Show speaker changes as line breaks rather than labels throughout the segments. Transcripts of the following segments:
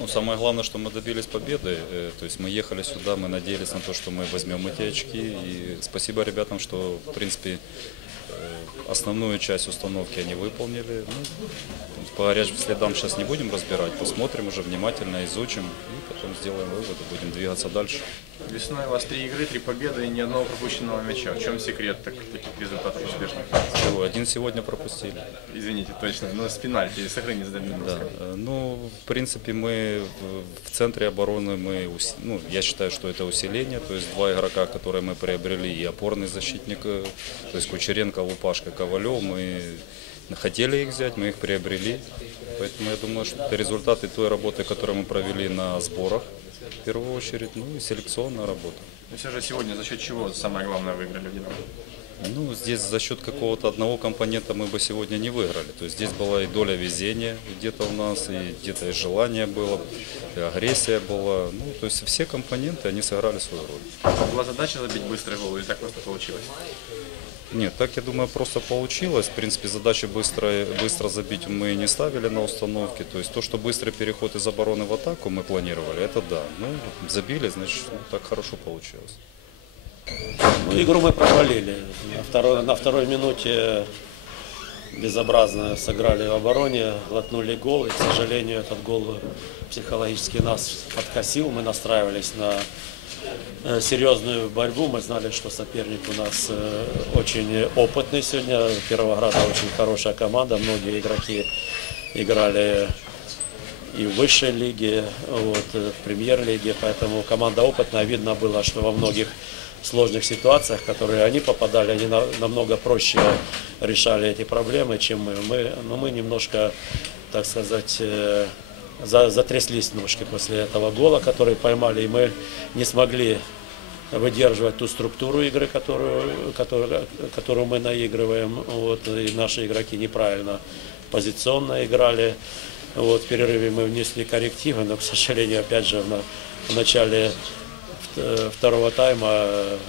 Ну, самое главное, что мы добились победы. Э, То есть мы ехали сюда, мы надеялись на то, что мы возьмем эти очки. И спасибо ребятам, что, в принципе, э, основную часть установки они выполнили. Ну, по горячим следам сейчас не будем разбирать, посмотрим уже внимательно, изучим и потом сделаем выводы, будем двигаться дальше.
Весной у вас три игры, три победы и ни одного пропущенного мяча. В чем секрет так- таких результатов успешных?
Всего, один сегодня пропустили.
Извините, точно, но с пенальти, сохрани с
Да, э, ну, в принципе, мы в- центре обороны, мы, ну, я считаю, что это усиление, то есть два игрока, которые мы приобрели, и опорный защитник, э, то есть Кучеренко, Лупашка, Ковалев, мы хотели их взять, мы их приобрели, поэтому я думаю, что это результаты той работы, которую мы провели на сборах, в первую очередь, ну и селекционная работа.
И все же сегодня за счет чего самое главное выиграли в Динамо?
Ну, здесь за счет какого-то одного компонента мы бы сегодня не выиграли. То есть здесь была и доля везения где-то у нас, и где-то и желание было, и агрессия была. Ну, то есть все компоненты, они сыграли свою роль.
Была задача забить быстрый гол или так просто получилось?
Нет, так, я думаю, просто получилось. В принципе, задачи быстро, быстро забить мы не ставили на установке. То есть то, что быстрый переход из обороны в атаку мы планировали, это да. Ну, забили, значит, ну, так хорошо получилось.
Ну, игру мы провалили. На второй, на второй минуте безобразно сыграли в обороне, глотнули гол. И, к сожалению, этот гол психологически нас подкосил. Мы настраивались на э, серьезную борьбу. Мы знали, что соперник у нас э, очень опытный сегодня. Кировограда очень хорошая команда. Многие игроки играли и в высшей лиге, вот, э, в премьер-лиге, поэтому команда опытная, видно было, что во многих сложных ситуациях, в которые они попадали, они на- намного проще решали эти проблемы, чем мы. мы но мы немножко, так сказать, э, за- затряслись ножки после этого гола, который поймали, и мы не смогли выдерживать ту структуру игры, которую, которую, которую мы наигрываем. Вот, и наши игроки неправильно позиционно играли. Вот, в перерыве мы внесли коррективы, но, к сожалению, опять же, на- в начале э, второго тайма,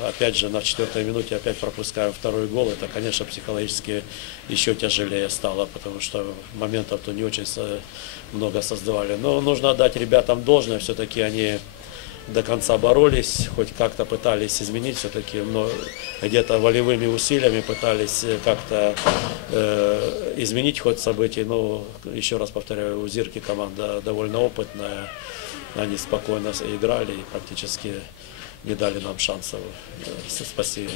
опять же, на четвертой минуте опять пропускаем второй гол. Это, конечно, психологически еще тяжелее стало, потому что моментов-то не очень много создавали. Но нужно отдать ребятам должное, все-таки они до конца боролись, хоть как-то пытались изменить все-таки, но где-то волевыми усилиями пытались э, как-то э, изменить ход событий. Но еще раз повторяю, у Зирки команда довольно опытная, они спокойно играли и практически не дали нам шансов э, спасти.